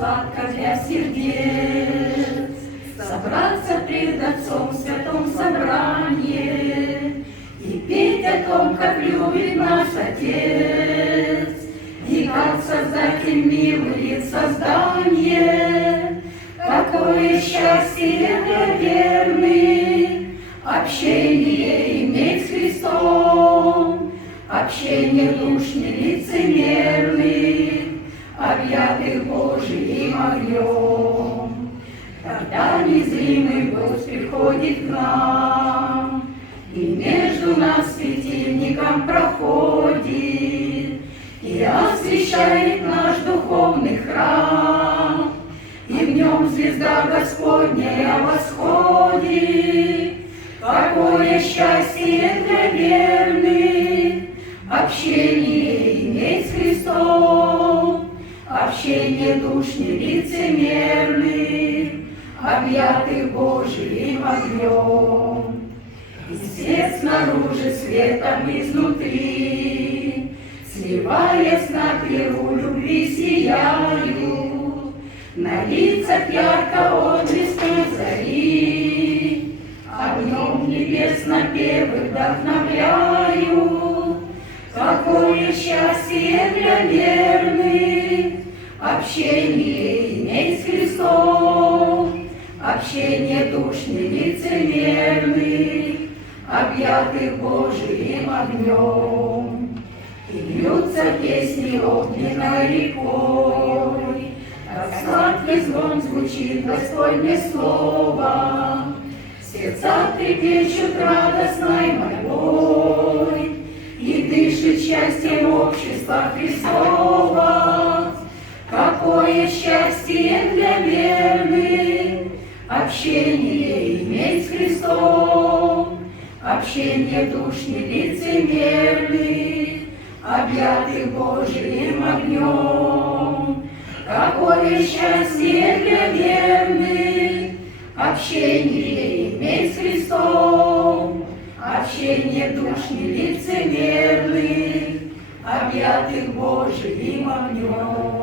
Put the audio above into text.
сладко для сердец, собраться пред Отцом в святом собрании и петь о том, как любит наш Отец, и как Создатель милует создание. Какое счастье для верных общение иметь с Христом, общение душ нелицемерных, объятых Божиим огнем. Когда незримый гость приходит к нам и между нас светильником проходит и освещает наш духовный храм, и в нем звезда Господня восходит. Какое счастье для верных общение иметь с Христом, общение душ нелицемерных, объятых Божиим огнем. И свет снаружи светом изнутри, сливаясь на перу любви сияют, на лицах ярко отблески зари, огнем небес напевы вдохновляют. Какое счастье для верных общение иметь с Христом, общение душ нелицемерных, объятых Божиим огнем. И льются песни огненной рекой, как сладкий звон звучит Господне слово, сердца трепещут радостной мольбой, и дышит счастьем общества Христова. Какое счастье для верных общение иметь с Христом, общение душ нелицемерных, объятых Божиим огнем. Какое счастье для верных общение иметь с Христом, общение душ нелицемерных, объятых Божиим огнем.